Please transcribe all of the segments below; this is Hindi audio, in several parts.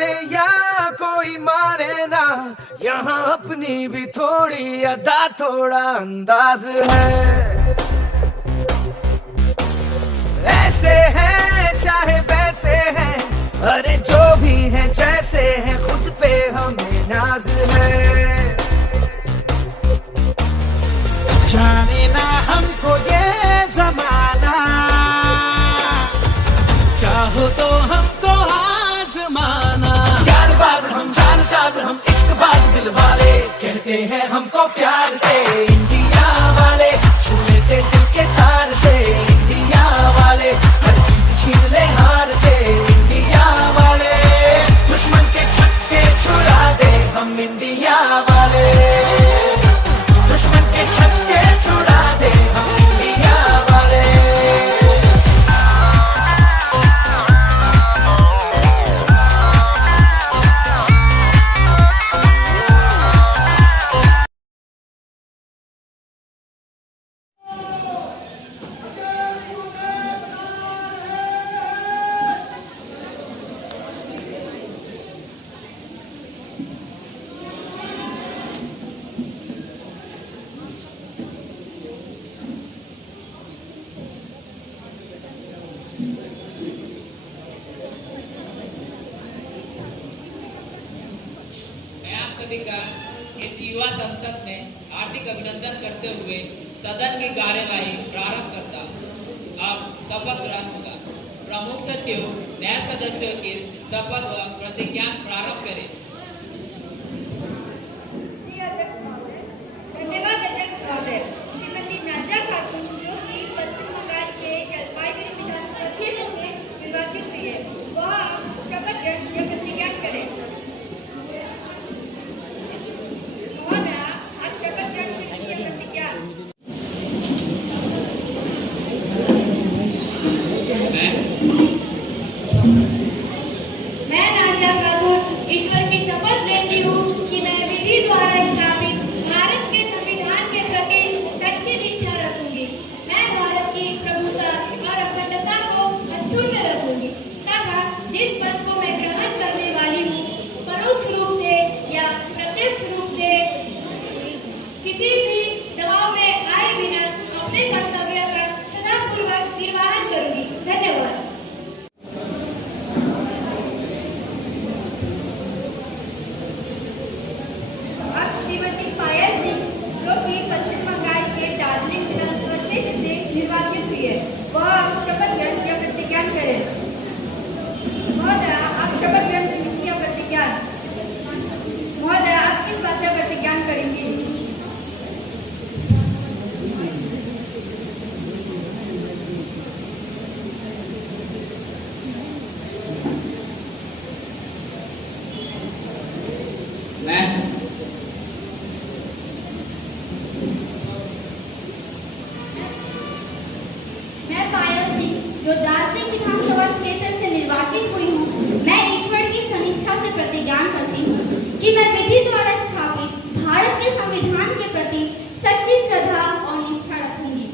हारे या कोई मारे ना, यहाँ अपनी भी थोड़ी अदा थोड़ा अंदाज है। ऐसे हैं चाहे वैसे हैं, अरे जो भी हैं जैसे हैं, खुद पे हमें नाज है। जाने ना हमको ये जमाना, चाहो तो हमको आजमाना। यारबाज हम, जानसाज हम, इश्कबाज दिल वाले, कहते हैं हमको प्यार से इंडिया वाले, छू लेते दिल के तार से इंडिया वाले, हर जीत छीन ले हार से इंडिया वाले, दुश्मन के छक्के छुड़ा दे हम इंडिया वाले, दुश्मन के छक्के छुड़ा दे हम इंडिया वाले। सभी का इस युवा संसद में हार्दिक अभिनंदन करते हुए सदन की कार्यवाही प्रारंभ करता हूं। अब शपथ ग्रहण होगा। प्रमुख सचिव नए सदस्यों की शपथ व प्रतिज्ञान प्रारंभ करें। धन्यवाद अध्यक्ष महोदय। श्रीमती नाजा खातून जो कि पश्चिम बंगाल के जलपाईगुड़ी विधानसभा क्षेत्र से निर्वाचित हुई है, वह शपथ ग्रहण या प्रतिज्ञान करें। मैं नाज़िया खातून ईश्वर की शपथ लेती हूँ कि मैं विधि द्वारा स्थापित भारत के संविधान के प्रति सच्ची निष्ठा रखूंगी। मैं भारत की प्रभुता और अखंडता को अक्षुण्ण रखूंगी तथा जिस पद को मैं ग्रहण करने वाली हूँ, परोक्ष रूप से या प्रत्यक्ष रूप से किसी भी दबाव में आए बिना अपने कर्तव्य का श्रद्धापूर्वक निर्वहन करूंगी। धन्यवाद। श्रीमती पायल सिंह जो कि पश्चिम बंगाल के दार्जिलिंग विधानसभा क्षेत्र से निर्वाचित हुई है, वह शपथ ग्रहण या प्रतिज्ञान करें। महोदय आप शपथ ग्रहण या प्रतिज्ञान, महोदय आप किस बात से प्रतिज्ञान करेंगी? मैं पायल सिंह जो दार्जिलिंग विधानसभा क्षेत्र से निर्वाचित हुई हूँ, मैं ईश्वर की सनिष्ठा से प्रतिज्ञान करती हूँ कि मैं विधि द्वारा स्थापित भारत के संविधान के प्रति सच्ची श्रद्धा और निष्ठा रखूंगी।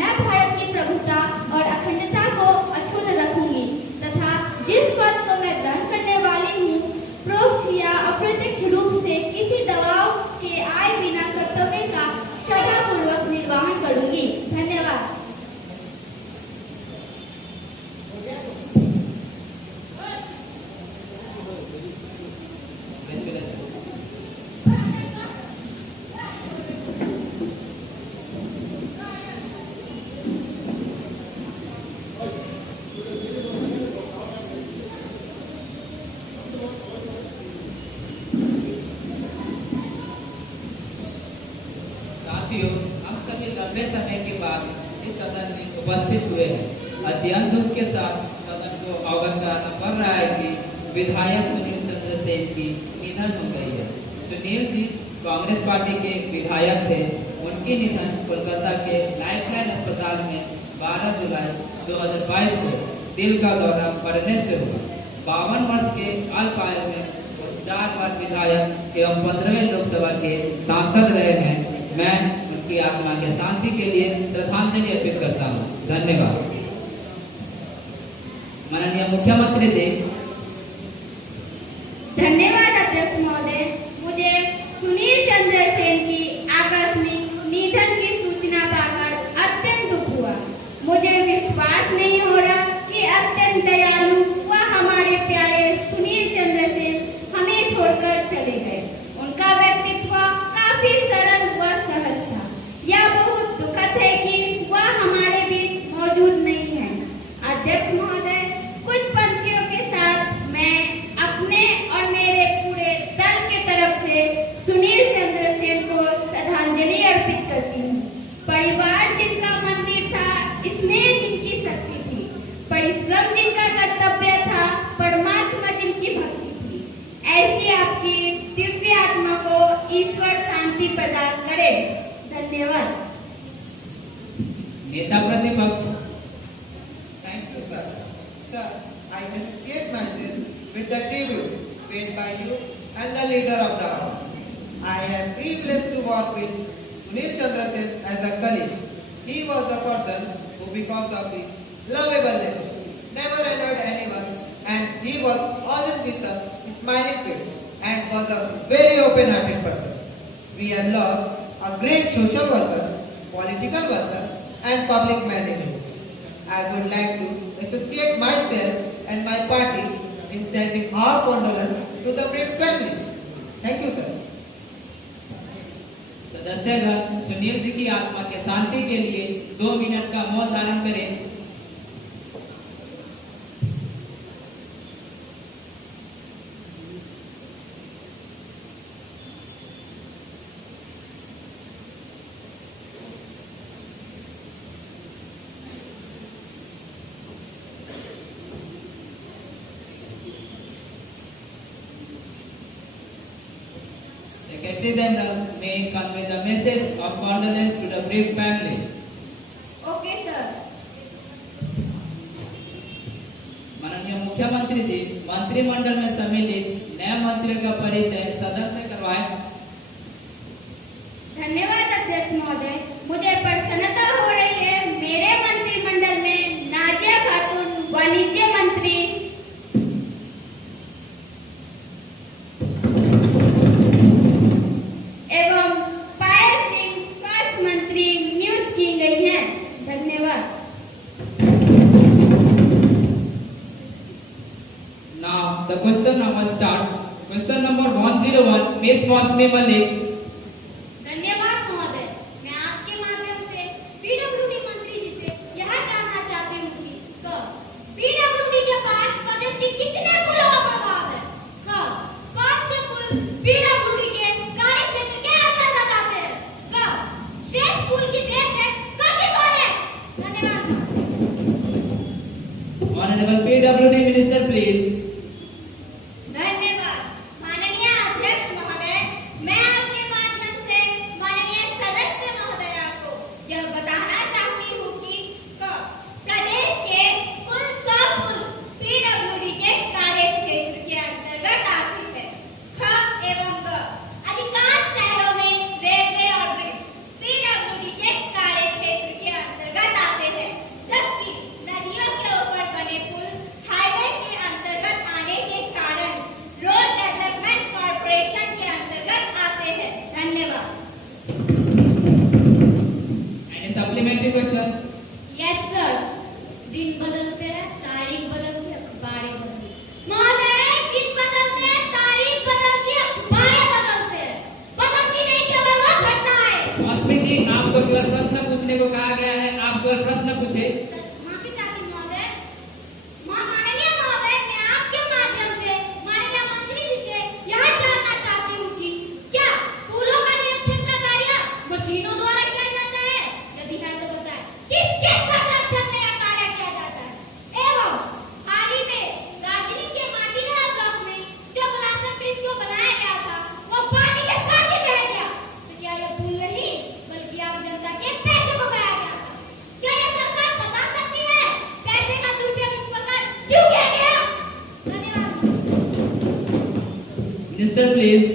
मैं भारत की प्रभुता और अखंडता को अक्षुण्ण रखूंगी तथा जिस पद को मैं ग्रहण करने वाली हूँ, परोक्ष या अप्रत्यक्ष रूप से किसी दबाव के आए बिना कर्तव्य का श्रद्धापूर्वक निर्वहन करूंगी। धन्यवाद। साथियों, हम सभी लंबे समय के बाद इस सदन में उपस्थित हुए हैं। अत्यंत दुख के साथ सदन को अवगत कराना पड़ रहा है कि विधायक सुनील चंद्र सेन की निधन हो गई है। सुनील जी कांग्रेस पार्टी के विधायक थे। उनकी निधन कोलकाता के लाइफलाइन अस्पताल में 12 जुलाई 2022 को दिल का दौरा पड़ने से हुआ। 52 वर्ष के अल्पायु में 4 बार विधायक एवं 15वें लोकसभा के सांसद रहे हैं। मैं उनकी आत्मा के शांति के लिए श्रद्धांजलि अर्पित करता हूँ। धन्यवाद। माननीय मुख्यमंत्री जी, with the tribute paid by you and the leader of the house. I am privileged to work with Sunil Chandra Sen as a colleague. He was the person who, because of his lovable nature, never annoyed anyone, and he was always with a smiling face and was a very open-hearted person. We have lost a great social worker, political worker, and public manager. I would like to associate myself and my party in sending our condolences to the Brave family. Thank you, sir. सदस्यगण Sunil ji की आत्मा के शांति के लिए 2 मिनट का मौन धारण करें। Secretary General may convey the message of condolence to the Brave family. Okay, sir. माननीय मुख्यमंत्री जी मंत्रिमंडल में सम्मिलित नए मंत्री का परिचय सदन से करवाएं। धन्यवाद अध्यक्ष महोदय। मुझे प्रसन्नता हो रही है मेरे मंत्रिमंडल में नाजिया खातून वाणिज्य मंत्री एवं पायल सिंह स्वास्थ्य मंत्री नियुक्त की गई हैं। धन्यवाद। Now the question number starts. Question number 101, Miss Mosmi Malik. धन्यवाद महोदय। मैं आपके माध्यम से पीडब्ल्यूडी मंत्री जी से यह जानना चाहती हूँ कि पीडब्ल्यूडी के पास प्रदेश के कितने पुलों का प्रभाव है? कौन से पुल पीडब्ल्यूडी के कार्य क्षेत्र के अंतर्गत आते हैं? शेष पुल की देखरेख करती कौन है? धन्यवाद। Honorable PWD Minister, please. धन्यवाद माननीय अध्यक्ष महोदय। मैं आपके माध्यम से माननीय सदस्य महोदया को यह बताना चाहती हूँ कि प्रदेश के कुल 100 पुल पीडब्ल्यूडी के कार्य क्षेत्र के अंतर्गत आते हैं। ख एवं ग अधिकांश शहरों में रेलवे और ब्रिज पीडब्ल्यूडी के कार्य क्षेत्र के अंतर्गत आते हैं, जबकि नदियों के ऊपर बने पुल हाईवे के अंतर्गत आने के कारण रोड डेवलपमेंट कॉर्पोरेशन के अंतर्गत आते हैं। धन्यवाद। Any supplementary question? Yes sir. दिन बदलते हैं, तारीख बदलती है, अखबारें बदलती हैं। महोदय, दिन बदलते हैं, तारीख बदलती है, अखबारें बदलते हैं। बदलती नहीं केवल वो घटनाएं। मौसमी जी, आपको केवल प्रश्न पूछने को कहा गया है, आप केवल प्रश्न पूछे। माफी चाहती हूँ महोदय। माननीय महोदय, मैं आपके माध्यम से माननीय मंत्री जी से यह जानना चाहती हूँ कि क्या पुलों का निरीक्षण का कार्य मशीनों द्वारा किया जाता है? यदि है तो बताएं किसके संरक्षण में यह कार्य किया जाता है? एवं हाल ही में दार्जिलिंग के माटीगढ़ ब्लॉक में जो ग्लासर ब्रिज को बनाया गया था वो पानी के साथ ही बह गया, तो क्या यह पुल नहीं बल्कि आम जनता के पैसे को बहाया गया था? क्या यह सरकार बता सकती है पैसे का दुरुपयोग इस प्रकार क्यों किया गया? धन्यवाद। Minister, please.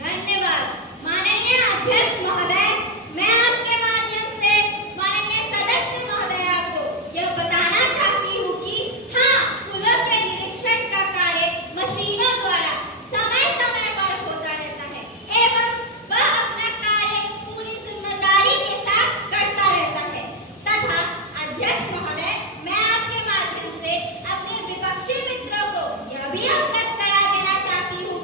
धन्यवाद माननीय अध्यक्ष महोदय। मैं आपके माध्यम से माननीय सदस्य महोदया को यह बताना चाहती हूँ कि हाँ, पुलों के निरीक्षण का कार्य मशीनों द्वारा समय समय पर होता रहता है एवं वह अपना कार्य पूरी जिम्मेदारी के साथ करता रहता है। तथा अध्यक्ष महोदय, मैं आपके माध्यम से अपने विपक्षी मित्रों को यह भी अवगत करा देना चाहती हूँ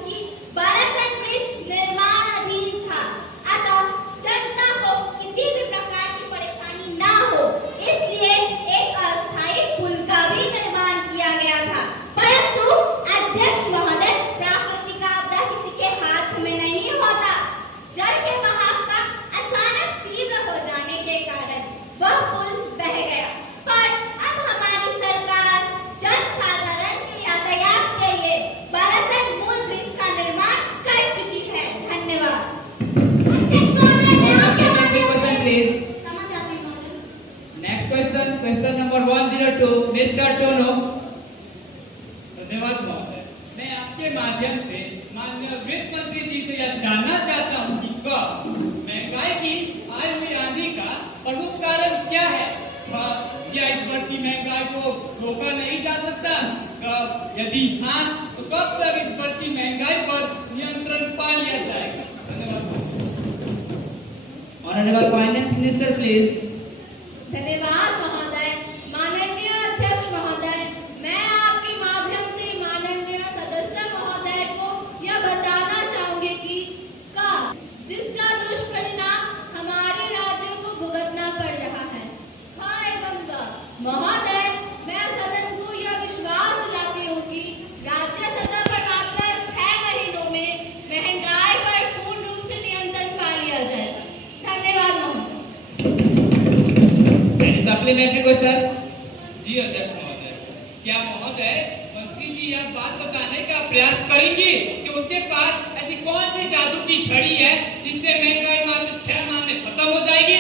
धन्यवाद महोदय। मैं आपके माध्यम से माननीय वित्त मंत्री जी से यह जानना चाहता हूँ कि कब महंगाई की आई हुई आंधी का प्रमुख कारण क्या है? क्या इस बढ़ती महंगाई को रोका नहीं जा सकता? कब, यदि हाँ, तो कब तक इस बढ़ती महंगाई पर नियंत्रण पा लिया जाएगा? धन्यवाद। Honourable finance minister please. धन्यवाद महोदय। माननीय अध्यक्ष महोदय, मैं आपके माध्यम से माननीय सदस्य महोदय को यह बताना चाहूंगी कि का जिसका दुष्परिणाम हमारे राज्यों को भुगतना पड़ रहा है। हाँ एवं द महोदय, मैं सदन को यह विश्वास दिलाती हूँ कि राज्य सदन पर मात्र 6 महीनों में महंगाई पर पूर्ण रूप से नियंत्रण पा लिया जाएगा। धन्यवाद महोदय। Supplementary question. जी अध्यक्ष महोदय, क्या महोदय मंत्री जी यह बात बताने का प्रयास करेंगे कि उनके पास ऐसी कौन सी जादू की छड़ी है जिससे महंगाई मात्र 6 माह में खत्म हो जाएगी?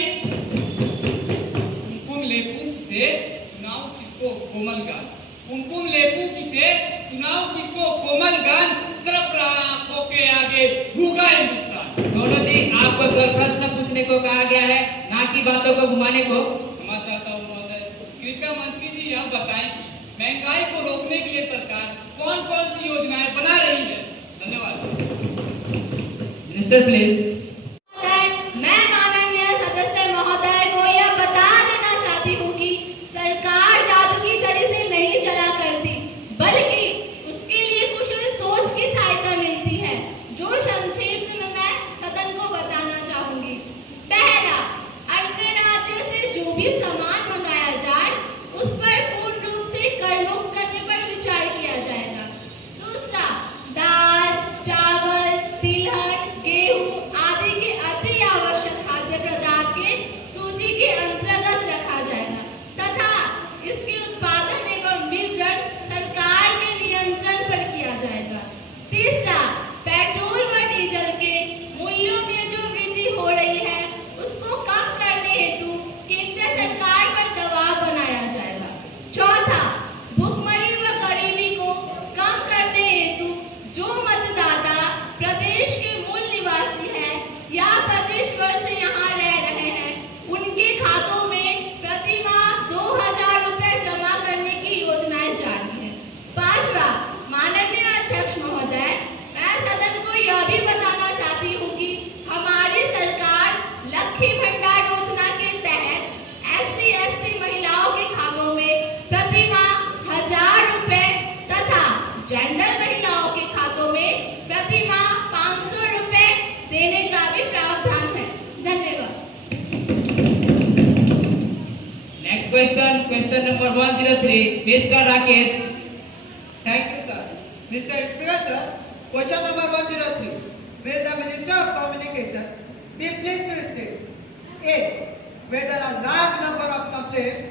कुमकुम लेपू किसे सुनाओ किसको कोमल गान, कुमकुम लेपू किसे सुनाओ किसको कोमल गान, तरफ आंखों के आगे भूखा हिंदुस्तान। दोनों जी, आपको केवल प्रश्न पूछने को कहा गया है, ना कि बातों को घुमाने को। चाहता हूं महोदय, कृपया मंत्री जी यह बताएं कि महंगाई को रोकने के लिए सरकार कौन कौन सी योजनाएं बना रही है? धन्यवाद। Minister please. मैं माननीय सदस्य महोदय को यह बता देना चाहती हूँ कि सरकार जादू की छड़ी से नहीं चला करती, बल्कि उसके लिए कुशल सोच की सहायता मिलती है, जो संक्षेप में मैं सदन को बताना चाहूंगी। पहला, अन्य राज्य से जो भी सामान मंगाया जाए उस पर पूर्ण रूप से कर मुक्त करने पर विचार किया जाएगा। दूसरा, दाल, चावल, तिलहन, गेहूं आदि के अति आवश्यक खाद्य पदार्थ के सूची के अंतर्गत रखा जाएगा तथा इसके उत्पादन एवं वितरण सरकार के नियंत्रण पर किया जाएगा। तीसरा, पेट्रोल व डीजल के मूल्यों में जो वृद्धि हो रही है उसको कम करने हेतु केंद्र सरकार पर दबाव बनाया जाएगा। चौथा, भुखमरी व गरीबी को कम करने हेतु जो मतदाता प्रदेश के मूल निवासी हैं या 25 वर्ष से यहाँ रह रहे हैं, उनके खातों में प्रति माह 2000 रुपए जमा करने की योजनाएं जारी है। पांचवा, माननीय अध्यक्ष महोदय, मैं सदन को यह भी बताना चाहती हूँ कि हमारी सरकार लक्ष्मी भंडार योजना के तहत SC/ST महिलाओं के खातों में प्रति माह 1000 रुपए तथा जेंडर महिलाओं के खातों में प्रति माह 500 रुपए देने का भी प्रावधान है। धन्यवाद। Next question, question number 103, mister Rakesh. Thank you, sir. Mr. Speaker, sir, question number 103. Will the Minister of Communication be pleased to state A. Whether a large number of complaints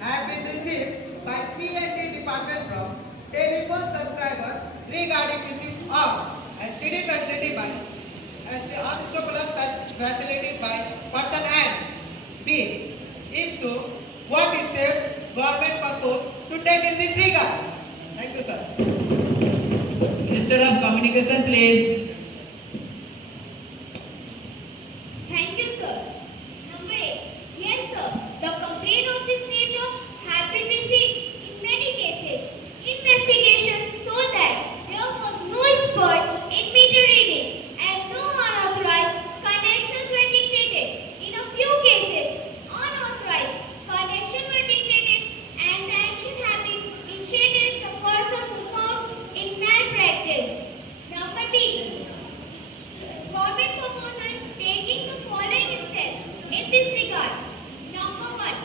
have been received by P&D department from telephone subscribers regarding misuse of STD facility by unscrupulous facility by person and B. If so, what steps government propose to take in this regard? Thank you, sir. Minister of Communication please. Thank you, sir. Number 8. Yes, sir. The complaint of this nature have been received in many cases. Investigation so that there was no spot in meter reading and no unauthorized connections were dictated. In a few cases, unauthorized connections were dictated and the action have been initiated the person who found in malpractice. Number B. Government proposal taking the following steps in this regard. Number 1.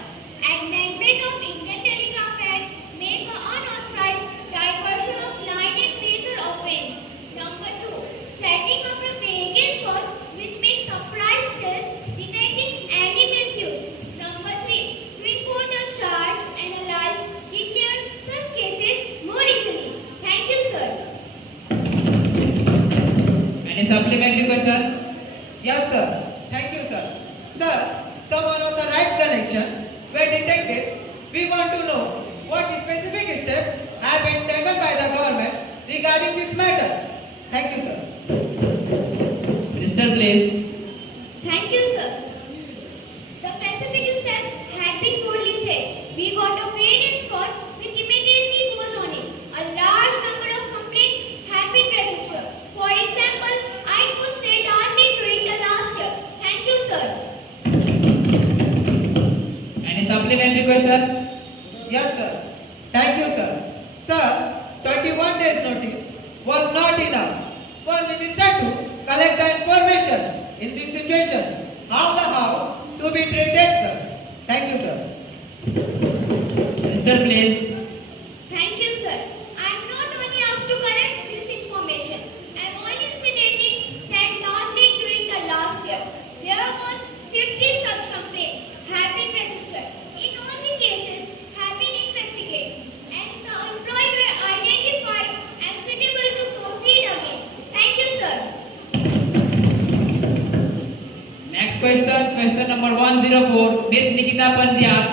Amendment of Indian Telegraph Act make an unauthorized diversion of line and laser offense. Number 2. Setting up a package for which makes surprise test detecting any misuse. Number 3. To import a charge, analyze, declare such cases more easily. Thank you, sir. Any supplementary question? Yes, sir. Thank you, sir. Sir, some unauthorized connections were detected. We want to know what specific steps have been taken by the government regarding this matter. Thank you, sir. Minister, please. Thank you, sir. The specific steps had been poorly said. We got a variance call which immediately goes on it. A large number of complaints have been registered. For example, I was said only during the last year. Thank you, sir. Any supplementary question? Yes, sir. Thank you, sir. Sir, 21 days notice was not enough for minister to collect the information in this situation. How to be treated, sir. Thank you, sir. Minister, please. Thank you, sir. I am not only asked to collect this information. I am only stating stand only during the last year. There was 50 such complaints have been registered. In all the cases have been investigated and the employee were identified and suitable to proceed again. Thank you, sir. Next question number 104, Miss Nikita Pandyal.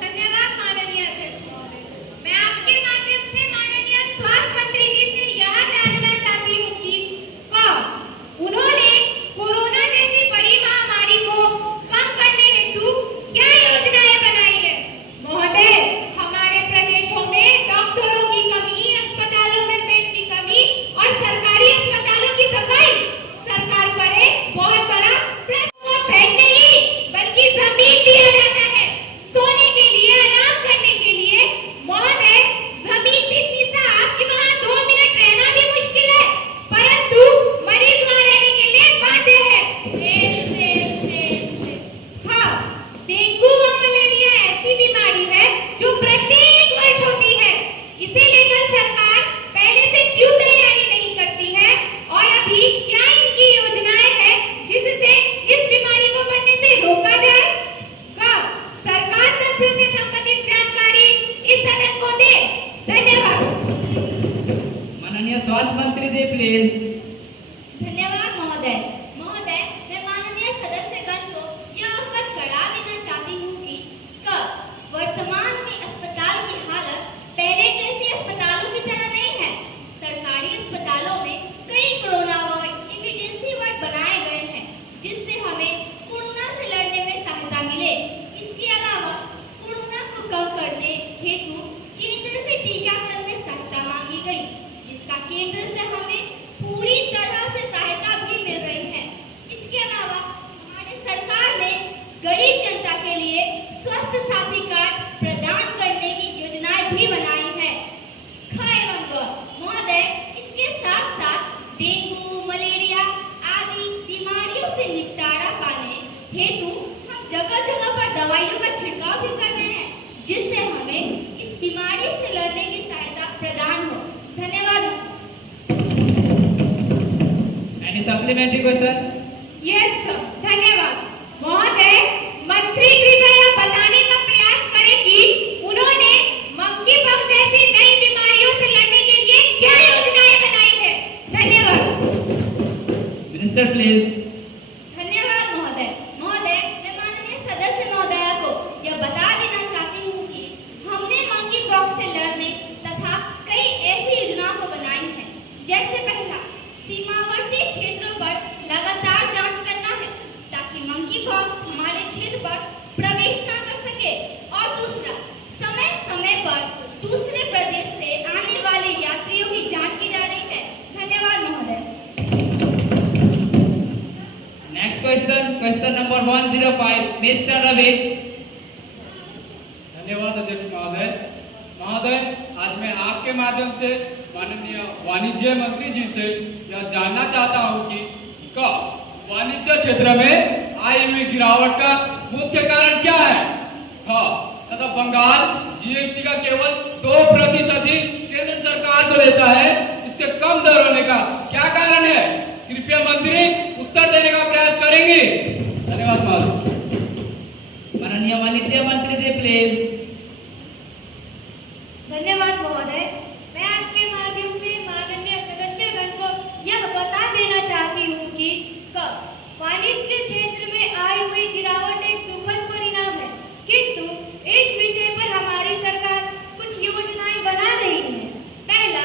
धन्यवाद माननीय अध्यक्ष महोदय। मैं आपके माध्यम से माननीय स्वास्थ्य मंत्री जी से यह जानना चाहती हूँ कि उन्होंने कोरोना जैसी बड़ी महामारी को कम करने हेतु क्या योजनाएं बनाई है। महोदय, हमारे प्रदेशों में डॉक्टरों की कमी, अस्पतालों में बेड की कमी और सरकारी अस्पतालों की सफाई। सरकार पर एक बहुत बड़ा प्रश्न को बेड नहीं बल्कि जमीन दिया जाता है सोने के लिए, आराम करने के लिए। महोदय, जमीन भी तीसा आपके वहाँ 2 मिनट रहना भी मुश्किल है, परंतु मरीज वहाँ रहने के लिए बाध्य है। हाँ, डेंगू व मलेरिया ऐसी बीमारी है जो प्रत्येक वर्ष होती है। इसे लेकर सरकार पहले से क्यों तैयारी नहीं करती है और अभी क्या इनकी योजनाएं हैं जिससे इस बीमारी को बढ़ने से रोका जाए? सरकार तथ्यों से संबंधित जानकारी इस सदन को दे। धन्यवाद। माननीय स्वास्थ्य मंत्री जी, प्लीज। धन्यवाद महोदय। महोदय, मैं माननीय सदस्यगण को यह अवगत करा देना चाहती हूँ कि वर्तमान में अस्पताल की हालत पहले जैसी अस्पतालों की तरह नहीं है। सरकारी अस्पतालों में कई कोरोना वार्ड, इमरजेंसी वार्ड बनाए गए हैं जिससे हमें कोरोना से लड़ने में सहायता मिले। इसके अलावा कोरोना को कम करने हेतु केंद्र से टीकाकरण में सहायता मांगी गई, जिसका केंद्र से हमें पूरी तरह से सहायता भी मिल रही है। इसके अलावा हमारे सरकार ने गरीब जनता के लिए स्वास्थ्य साथी कार्ड प्रदान करने की योजनाएं भी बनाई है। महोदय, इसके साथ साथ डेंगू, मलेरिया आदि बीमारियों से निपटारा पाने हेतु हम जगह जगह पर दवाइयों का छिड़काव भी कर रहे हैं जिससे हमें इस बीमारी से लड़ने की सहायता प्रदान हो। धन्यवाद। Any supplementary question? Yes sir, धन्यवाद। महोदय, मंत्री कृपया बताने का प्रयास करें कि उन्होंने मंकी पॉक्स जैसी नई बीमारियों से लड़ने के लिए क्या योजनाएं बनाई है। धन्यवाद। Minister, please. धन्यवाद महोदय। महोदय, मैं माननीय सदस्य महोदया को यह बता देना चाहती हूँ कि हमने मंकी पॉक्स से लड़ने तथा कई ऐसी योजनाओं को बनाई है। जैसे पहला, सीमावर्ती क्षेत्रों पर लगातार जांच करना है ताकि मंकी पॉक्स हमारे क्षेत्र पर प्रवेश न कर सके। और दूसरा, समय समय पर दूसरे प्रदेश से आने वाले यात्रियों की जांच की जा रही है। धन्यवाद महोदय। Next question number 105, Mr. Ravi. धन्यवाद अध्यक्ष महोदय। महोदय, आज मैं आपके माध्यम से माननीय वाणिज्य मंत्री जी से यह जानना चाहता हूं कि वाणिज्य क्षेत्र में आई हुई गिरावट का मुख्य कारण क्या है। तथा बंगाल जीएसटी का केवल 2% ही केंद्र सरकार को देता है, इसके कम दर होने का क्या कारण है? कृपया मंत्री उत्तर देने का प्रयास करेंगे। धन्यवाद महोदय। माननीय वाणिज्य मंत्री जी, प्लीज। धन्यवाद महोदय। मैं आपके माध्यम से माननीय सदस्यगण को यह बता देना चाहती हूँ कि वाणिज्य क्षेत्र में आई हुई गिरावट एक दुखद परिणाम है, किंतु इस विषय पर हमारी सरकार कुछ योजनाएं बना रही है। पहला,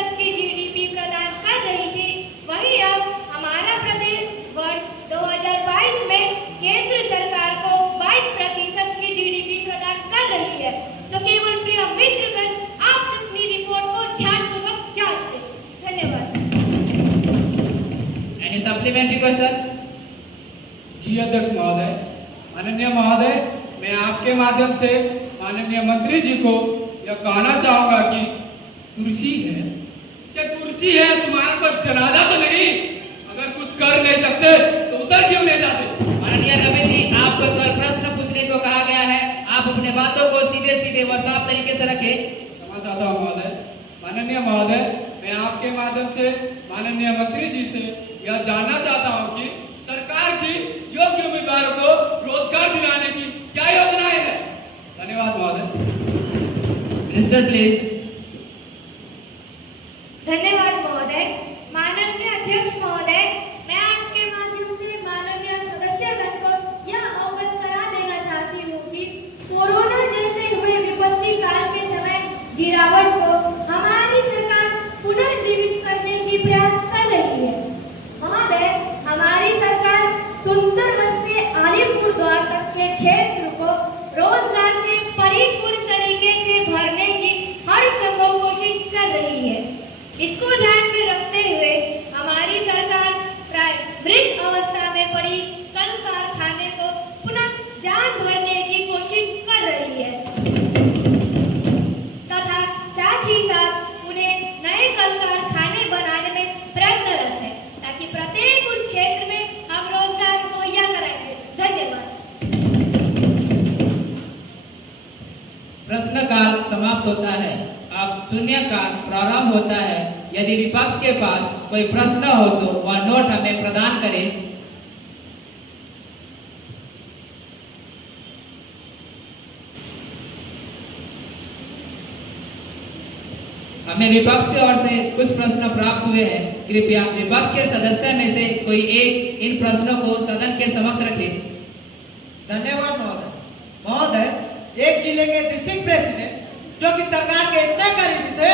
प्रतिशत की जीडीपी प्रदान कर रही थी, वहीं अब हमारा प्रदेश वर्ष 2022 में केंद्र सरकार को 22% की जीडीपी प्रदान कर रही है। तो केवल प्रिय मित्रगण, आप अपनी रिपोर्ट को ध्यानपूर्वक जांच लें। धन्यवाद। Any supplementary question? जी अध्यक्ष महोदय, माननीय महोदय, मैं आपके माध्यम से माननीय मंत्री जी को यह कहना चाहूंगा कि कुर्सी है, क्या कुर्सी है, तुम्हारे को जनाजा तो नहीं? अगर कुछ कर नहीं सकते तो उतर क्यों नहीं जाते? माननीय रवि जी, आपको कल प्रश्न पूछने को कहा गया है, आप अपने बातों को सीधे सीधे व साफ तरीके से रखें। क्षमा चाहता हूँ महोदय। माननीय महोदय, मैं आपके माध्यम से माननीय मंत्री जी से यह जानना चाहता हूँ कि सरकार की योग्य उम्मीदवारों को रोजगार दिलाने की क्या योजनाएं हैं? धन्यवाद महोदय। Minister please. धन्यवाद महोदय। माननीय अध्यक्ष महोदय, मैं आपके माध्यम से माननीय सदस्यगण को यह अवगत करा देना चाहती हूँ कि कोरोना जैसे हुए विपत्ति काल के समय गिरावट को हमारी सरकार पुनर्जीवित करने की प्रयास कर रही है। महोदय, हमारी सरकार सुंदरवन से आलिपुर द्वार तक के क्षेत्र को रोजगार से परिपूर्ण तरीके से भरने की हर संभव कोशिश कर रही है। इसको ध्यान में रखते हुए हमारी सरकार प्राय मृत अवस्था में पड़ी कल कारखाने को पुनः जान भरने की कोशिश कर रही है तथा साथ ही साथ उन्हें नए कल कारखाने बनाने में प्रयत्नरत है, ताकि प्रत्येक उस क्षेत्र में हम रोजगार मुहैया कराएंगे। धन्यवाद। प्रश्नकाल समाप्त होता है। अब शून्यकाल प्रारंभ होता है। यदि विपक्ष के पास कोई प्रश्न हो तो वह नोट हमें प्रदान करें। हमें विपक्ष की ओर से कुछ प्रश्न प्राप्त हुए हैं। कृपया विपक्ष के सदस्य में से कोई एक इन प्रश्नों को सदन के समक्ष रखे। धन्यवाद महोदय। महोदय, एक जिले के डिस्ट्रिक्ट प्रेसिडेंट जो कि सरकार के इतने करीबी थे,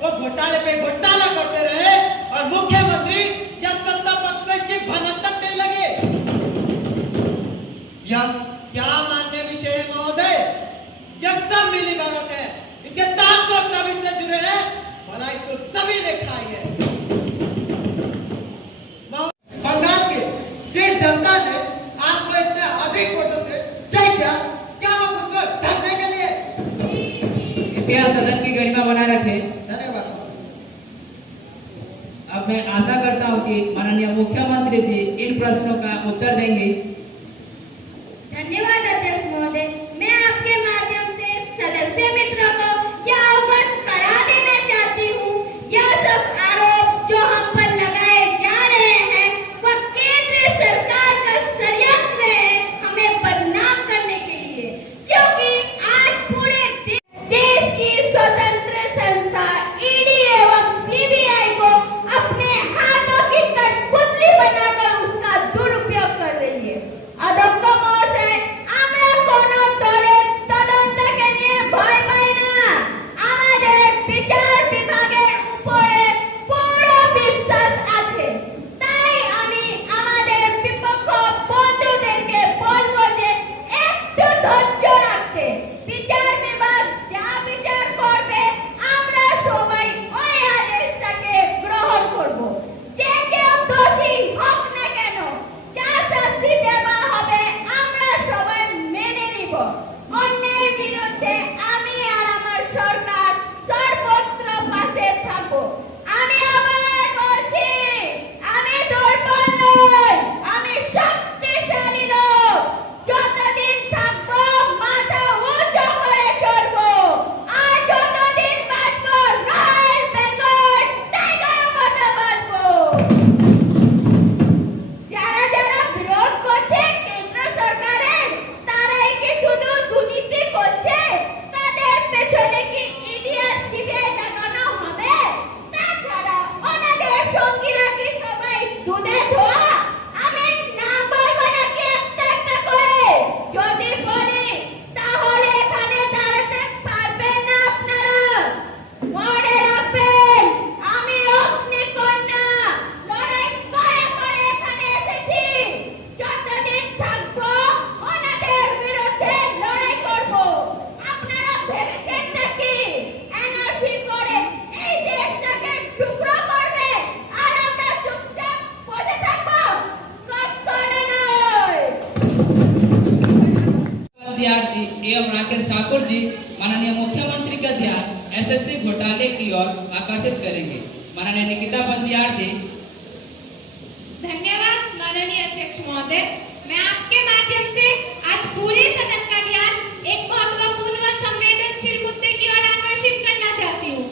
वो घोटाले पे घोटाला करते रहे और मुख्यमंत्री जब सत्ता पक्ष में इसकी भनक तक नहीं लगे। यह क्या मान्य विषय है महोदय? यह सब मिली भगत है। इनके ताक तो सभी से जुड़े हैं, भलाई तो सभी ने खाई है। बंगाल के जिस जनता ने आपको इतने अधिक वोटों से जय किया, क्या वो उसको ढकने के लिए? कृपया सदन की गरिमा बनाए रखें। धन्यवाद। अब मैं आशा करता हूं कि माननीय मुख्यमंत्री जी इन प्रश्नों का उत्तर देंगे। धन्यवाद अध्यक्ष महोदय। मैं आपके माध्यम से सदस्य मित्रों को यह अवगत करा देना चाहती हूँ, यह सब आरोप जो हम पर लगाए जा रहे हैं वह केंद्र सरकार का षड्यंत्र है हमें बदनाम करने के लिए, क्योंकि आज पूरे देश की स्वतंत्र संस्था ईडी एवं सीबीआई को अपने हाथों की कठपुतली बनाकर उसका दुरुपयोग कर रही है। पीएम राकेश ठाकुर जी माननीय मुख्यमंत्री का ध्यान एसएससी घोटाले की ओर आकर्षित करेंगे। माननीय निकिता बंदियार जी। धन्यवाद माननीय अध्यक्ष महोदय। मैं आपके माध्यम से आज पूरे सदन का ध्यान एक महत्वपूर्ण व संवेदनशील मुद्दे की ओर आकर्षित करना चाहती हूँ।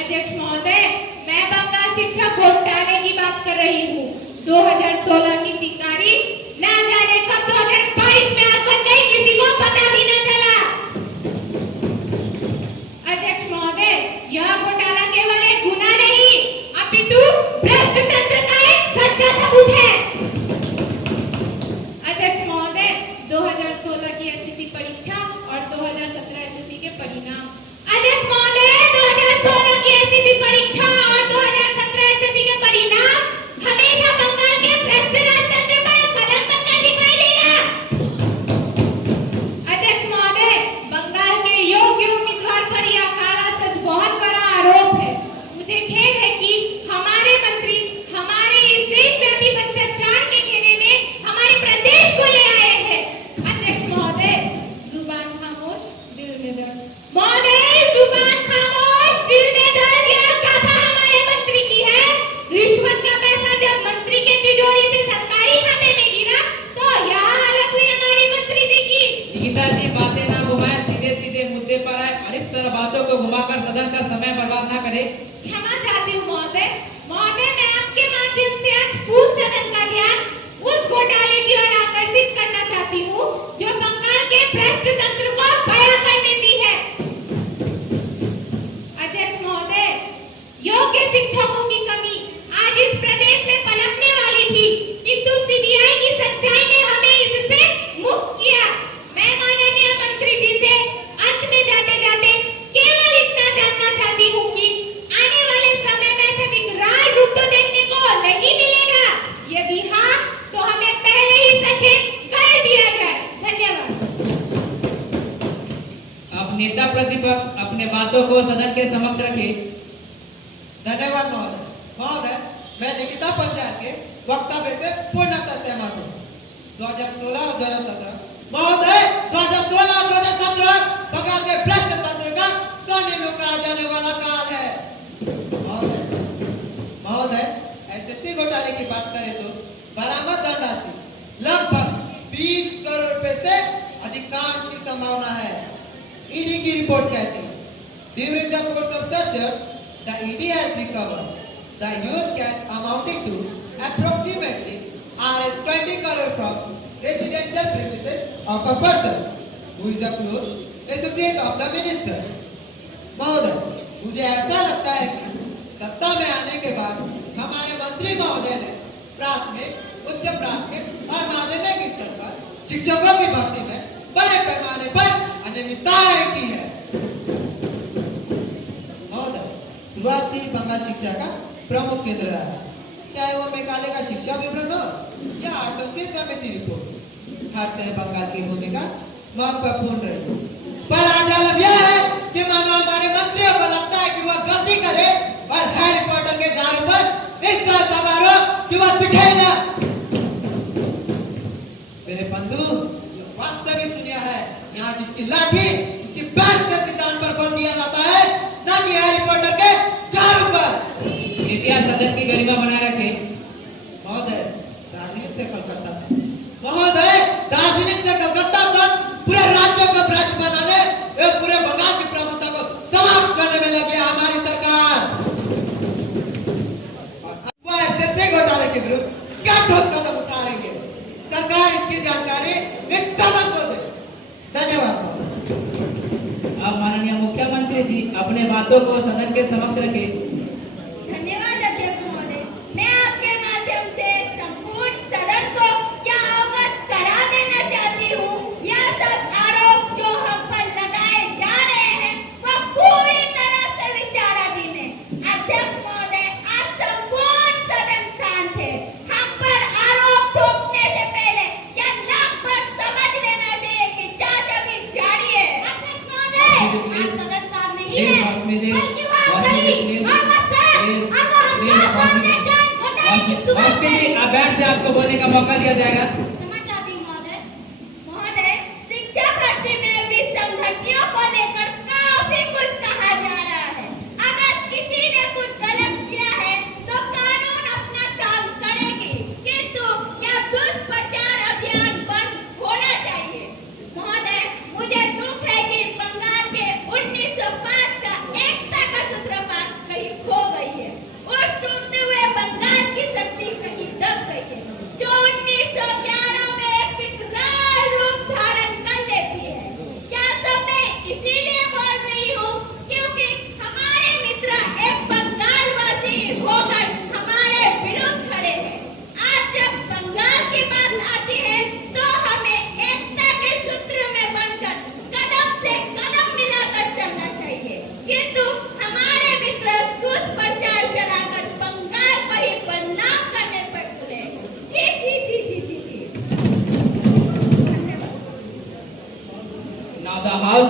अध्यक्ष महोदय, मैं बंगाल शिक्षा घोटाले की बात कर रही हूँ। 2016 की चिंगारी ना जाने कब 2022 में आग बन गई, किसी को पता भी न चला। अध्यक्ष महोदय, यह घोटाला केवल एक गुना नहीं अपितु भ्रष्ट तंत्र का एक सच्चा सबूत है। अध्यक्ष महोदय, 2016 की एसएससी परीक्षा और 2017 एसएससी के परिणाम। अध्यक्ष महोदय, 2016 की एसएससी परीक्षा और 2017 एसएससी के परिणाम हमेशा बंगाल के भ्रष्ट राजतंत्र पर कलंक बनकर दिखाई देगा। अध्यक्ष महोदय, बंगाल के योग्य उम्मीदवार पर यह काला सच बहुत बड़ा आरोप है। मुझे खेद है कि हमारे मंत्री हमारे इस देशव्यापी भ्रष्टाचार के घेरे में हमारे प्रदेश को ले आए हैं। अध्यक्ष महोदय, जुबान खामोश दिल में दर्द। महोदय, जुबान खामोश दिल में दर्द, यह कथा हमारे मंत्री की है। रिश्वत का पैसा जब मंत्री के तिजोरी से सरकारी खाते में गिरा तो यह हालत हुई हमारी मंत्री जी की। निकिता जी, बातें ना घुमाएं, सीधे सीधे मुद्दे पर आए और इस तरह बातों को घुमाकर सदन का समय बर्बाद ना करें। क्षमा चाहती हूँ महोदय। महोदय, मैं आपके माध्यम से आज पूर्ण सदन का ध्यान उस घोटाले की ओर आकर्षित करना चाहती हूँ जो बंगाल के भ्रष्ट तंत्र को बया कर देती है। अध्यक्ष महोदय, योग्य शिक्षकों की कमी आज इस प्रदेश में पनपने वाली थी, किंतु सीबीआई की सच्चाई ने हमें इससे मुक्त किया। मैं माननीय मंत्री जी से अंत में जाते जाते केवल इतना जानना चाहती हूँ कि आने वाले समय में ऐसे विकराल रूप तो देखने को नहीं मिलेगा। यदि हाँ, तो हमें पहले ही सचेत कर दिया जाए। धन्यवाद। अब नेता प्रतिपक्ष अपने बातों को सदन के समक्ष रखे। धन्यवाद महोदय। महोदय, मैं निकिता पंचायत के वक्तव्य से पूर्णतः सहमत हूँ। 2016 और 2017 महोदय, 2016 और 2017 बंगाल के भ्रष्ट तंत्र का स्वर्णिम युग कहा जाने वाला काल है। महोदय, एसएससी घोटाले की बात करें तो बरामद धनराशि लगभग 20 करोड़ रुपए से अधिकांश की संभावना है। ईडी की रिपोर्ट कहती है, during the course of search, the ED has recovered the huge cash amounting to approximately Rs 20 crore from residential premises of a person who is a close associate of the minister. महोदय, मुझे ऐसा लगता है कि सत्ता में आने के बाद हमारे मंत्री महोदय ने प्राथमिक, उच्च प्राथमिक और माध्यमिक स्तर पर शिक्षकों की भर्ती में बड़े पैमाने पर अनियमितताएं की है। महोदय, शुरुआत से ही बंगाल शिक्षा का प्रमुख केंद्र रहा है, चाहे वो मेघालय का शिक्षा विवरण हो या आठवीं समिति रिपोर्ट। हर तरह बंगाल की भूमिका महत्वपूर्ण रही, पर आज यह है कि मानो हमारे मंत्रियों को लगता है कि वह गलती करे और हैरी पॉटर के झाड़ू पर इस तरह समारोह कि वह दिखेगा। मेरे बंधु, वास्तविक दुनिया है यहाँ जिसकी लाठी उसकी बैठ के किसान पर बल दिया जाता है, न कि हैरी पॉटर के झाड़ू पर। कृपया सदन की गरिमा बनाए रखें। महोदय, दार्जिलिंग से कलकत्ता, महोदय दार्जिलिंग से कलकत्ता तक पूरे राज्य को भ्रष्ट बनाने एवं पूरे बंगाल की प्रभुता को समाप्त करने में लगी हमारी सरकार। वो एसएससी घोटाले के विरुद्ध क्या ठोस कदम उठा रही है, सरकार इसकी जानकारी इस सदन को दे। धन्यवाद। अब माननीय मुख्यमंत्री जी अपने बातों को सदन के समक्ष रखें। धन्यवाद अध्यक्ष महोदय। मैं आपके माध्यम से संपूर्ण सदन को क्या अवगत करा देना चाहती हूँ, यह सब आरोप जो हम पर लगाए जा रहे हैं वह पूरी तरह से विचाराधीन है। अध्यक्ष महोदय, आज संपूर्ण सदन शांत है। हम पर आरोप ठोकने से पहले यह लगभग समझ लेना चाहिए कि जांच अभी जारी है। अध्यक्ष महोदय, आज सदन शांत नहीं है, बल्कि वह गली और आप बैठ जाए, आपको बोलने का मौका दिया जाएगा। क्षमा चाहती हूँ महोदय। महोदय, शिक्षा भर्ती में विसंगति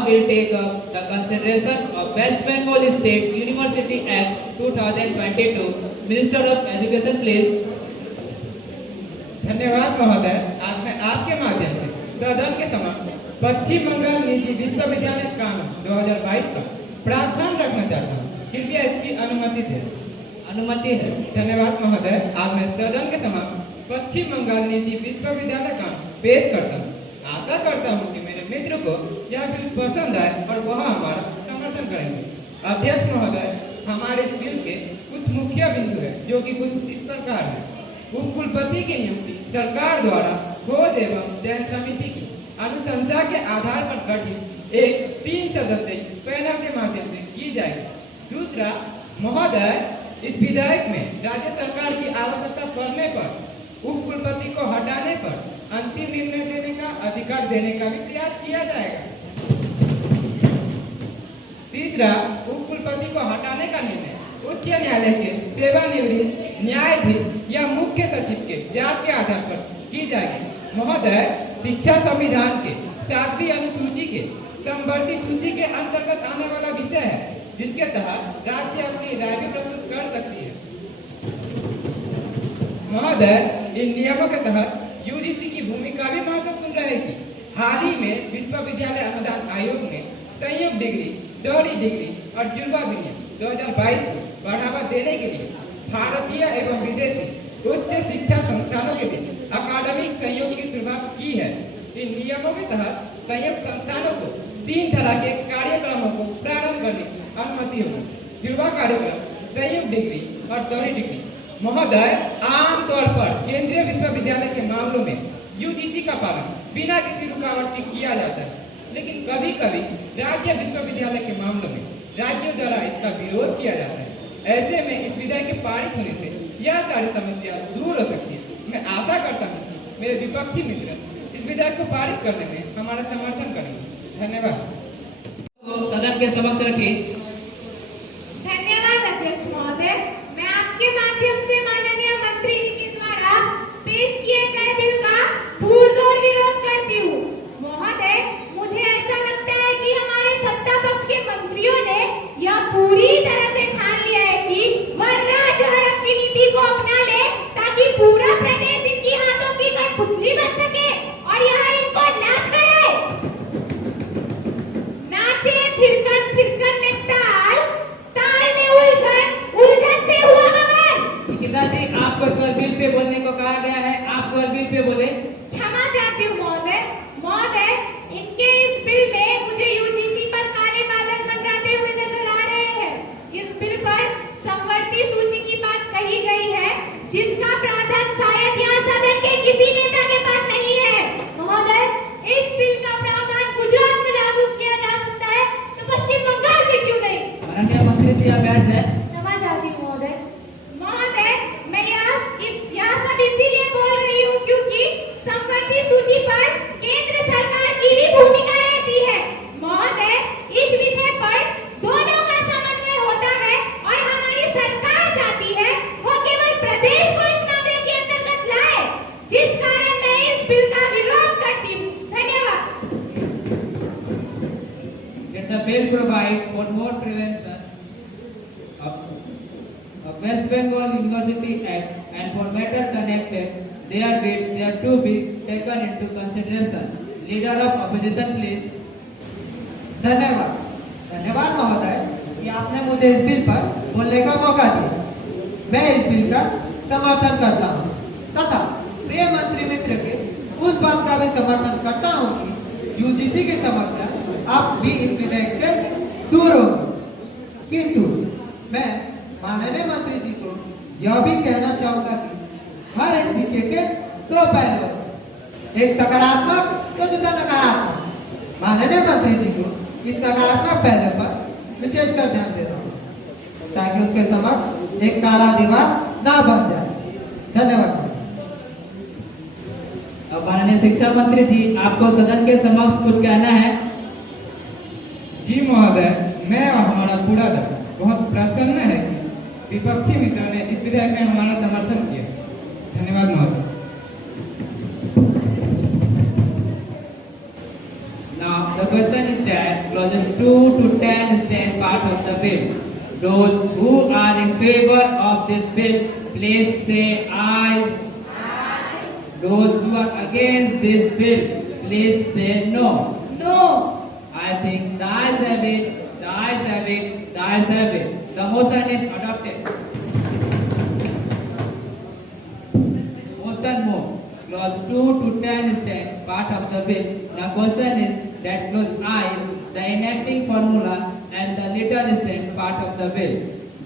will take up the consideration of West Bengal State University Act 2022. Minister of Education, please. धन्यवाद महोदय। आज मैं आपके माध्यम से सदन के समक्ष पश्चिम बंगाल निजी विश्वविद्यालय कानून 2022 का प्रावधान रखना चाहता हूँ। कृपया इसकी अनुमति दें। अनुमति है। धन्यवाद महोदय। आज मैं सदन के समक्ष पश्चिम बंगाल निजी विश्वविद्यालय कानून पेश करता हूँ। आशा करता हूँ कि मेरे मित्र को यह बिल पसंद आए और वह हमारा समर्थन करेंगे। अध्यक्ष महोदय, हमारे इस बिल के कुछ मुख्य बिंदु है जो कि कुछ इस प्रकार है। उप कुलपति की नियुक्ति सरकार द्वारा खोज एवं चयन समिति की अनुशंसा के आधार पर गठित एक 3 सदस्यीय पैनल के माध्यम से की जाएगी। दूसरा महोदय, इस विधेयक में राज्य सरकार की आवश्यकता पड़ने पर उप कुलपति को हटाने पर अंतिम निर्णय देने का अधिकार देने का भी प्रयास किया जाएगा। तीसरा, उप कुलपति को हटाने का निर्णय उच्च न्यायालय के सेवानिवृत्त न्यायाधीश या मुख्य सचिव के जांच के आधार पर की जाएगी। महोदय, शिक्षा संविधान के 7वीं अनुसूची के समवर्ती सूची के अंतर्गत आने वाला विषय है, जिसके तहत राज्य अपनी राय भी प्रस्तुत कर सकती है। महोदय, इन नियमों के तहत यूजीसी की भूमिका भी महत्वपूर्ण रहेगी। हाल ही में विश्वविद्यालय अनुदान आयोग ने संयुक्त डिग्री, दोहरी डिग्री और जुड़वा विनियम 2022 को बढ़ावा देने के लिए भारतीय एवं विदेशी उच्च शिक्षा संस्थानों के बीच अकादमिक सहयोग की शुरुआत की है। इन नियमों के तहत संयुक्त संस्थानों को 3 तरह के कार्यक्रमों को प्रारंभ करने की अनुमति होगी। जुड़वा कार्यक्रम, संयुक्त डिग्री और दोहरी डिग्री। महोदय, आमतौर पर केंद्रीय विश्वविद्यालय के मामलों में यूजीसी का पालन बिना किसी रुकावट के किया जाता है, लेकिन कभी कभी राज्य विश्वविद्यालय के मामलों में राज्यों द्वारा इसका विरोध किया जाता है। ऐसे में इस विधेयक के पारित होने से यह सारी समस्या दूर हो सकती है। मैं आशा करता हूँ कि मेरे विपक्षी मित्र इस विधेयक को पारित करने में हमारा समर्थन करेंगे। धन्यवाद। तो सदन के समक्ष रखिए। धन्यवाद अध्यक्ष महोदय। मैं आपके माध्यम से माननीय मंत्री जी के द्वारा पेश किए गए बिल का पुरजोर विरोध करती हूँ। महोदय, मुझे ऐसा लगता है कि हमारे सत्ता पक्ष के मंत्रियों ने यह पूरी तरह से ठान लिया है कि वह राज्य हड़प की नीति को अपना ले, ताकि पूरा प्रदेश इनकी हाथों की कठपुतली बन सके और यह इनको नाच कराए। नाचे थिरकन थिरकन में ताल, ताल में उलझन, उलझन से हुआ गगन। निकिता जी, आपको कल बिल पे बोलने को कहा गया है, आप कल बिल पे बोले। क्षमा चाहती हूँ महोदय। महोदय, इनके इस बिल में मुझे यूजीसी पर काले बादल मंडराते हुए नजर आ रहे हैं। इस बिल पर समवर्ती सूची की बात कही गई है, जिसका प्रावधान शायद यहाँ सदन के किसी नेता के पास नहीं है। महोदय, इस बिल का प्रावधान गुजरात में लागू किया जा सकता है, तो पश्चिम बंगाल में क्यों नहीं? माननीय मंत्री जी, आप बैठ जाए। क्षमा चाहती हूँ महोदय। महोदय, मैं यह सब इसीलिए बोल रही हूँ क्योंकि समवर्ती सूची पर केंद्र सरकार की ही भूमिका रहती है। महोदय, इस विषय पर दोनों का समन्वय होता है और हमारी सरकार चाहती है वो केवल प्रदेश को इस मामले के अंतर्गत लाए, जिस कारण मैं इस बिल का विरोध करती हूँ। धन्यवाद। Let the bill provide for more prevention of West Bengal University Act and for matter connected therewith thereto be taken into consideration. Leader of opposition, please. धन्यवाद। धन्यवाद महोदय कि आपने मुझे इस बिल पर बोलने का मौका दिया। मैं इस बिल का समर्थन करता हूँ तथा प्रिय मंत्री मित्र के उस बात का भी समर्थन करता हूँ कि यूजीसी की समस्या अब भी इस विधेयक से दूर होगी। किंतु मैं माननीय मंत्री जी को यह भी कहना चाहूंगा कि हर एक सिक्के के 2 पहलू हैं, एक सकारात्मक तो दूसरा नकारात्मक। माननीय मंत्री जी को इस सकारात्मक पहलू पर विशेषकर ध्यान देना होगा, ताकि उनके समक्ष एक काला दीवार ना बन जाए। धन्यवाद। अब माननीय शिक्षा मंत्री जी, आपको सदन के समक्ष कुछ कहना है। जी महोदय, मैं और हमारा पूरा दल बहुत प्रसन्न है कि विपक्षी मित्रों ने इस विधेयक में हमारा समर्थन किया। धन्यवाद महोदय। Now the question is that bill. Those who are in favor of this bill, please say aye. Those who are against this bill, please say no. No. I think the ayes have it, the ayes have it, the ayes have it. The motion is adopted. Motion moved. Clause 2 to 10 stand part of the bill. The question is that clause I, the enacting formula, and the letter stand part of the bill.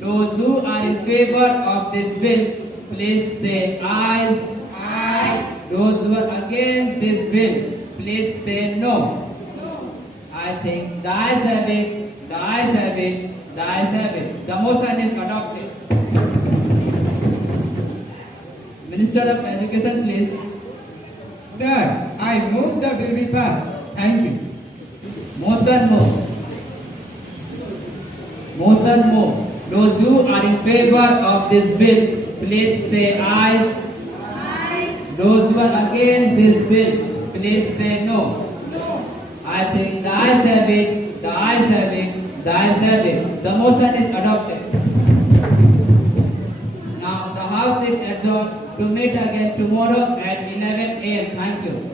Those who are in favor of this bill, please say aye. Aye. Those who are against this bill, please say no. I think the ayes have it, the ayes have it, the ayes have it. The motion is adopted. Minister of Education, please. Sir, I move the bill be passed. Thank you. Motion moved. Motion moved. Those who are in favor of this bill, please say aye. Aye. Those who are against this bill, please say no. I think the ayes have it, the ayes have it, the ayes have it. The motion is adopted. Now the House is adjourned to meet again tomorrow at 11 a.m. Thank you.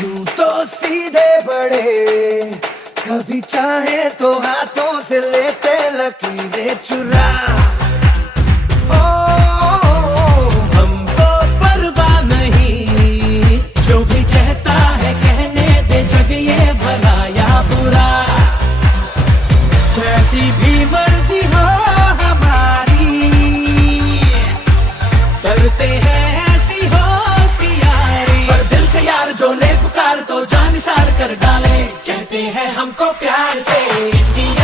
यूं तो सीधे बड़े, कभी चाहे तो हाथों से लेते लकीरें चुरा। ओ हमको परवाह नहीं, जो भी कहता है कहने दे, जग ये भला या बुरा। जैसी भी मर्जी हो हमारी, करते हैं ऐसी होशियारी। पर दिल से यार जो ले पुकार तो जान निसार कर डाले, कहते हैं हमको प्यार से इंडिया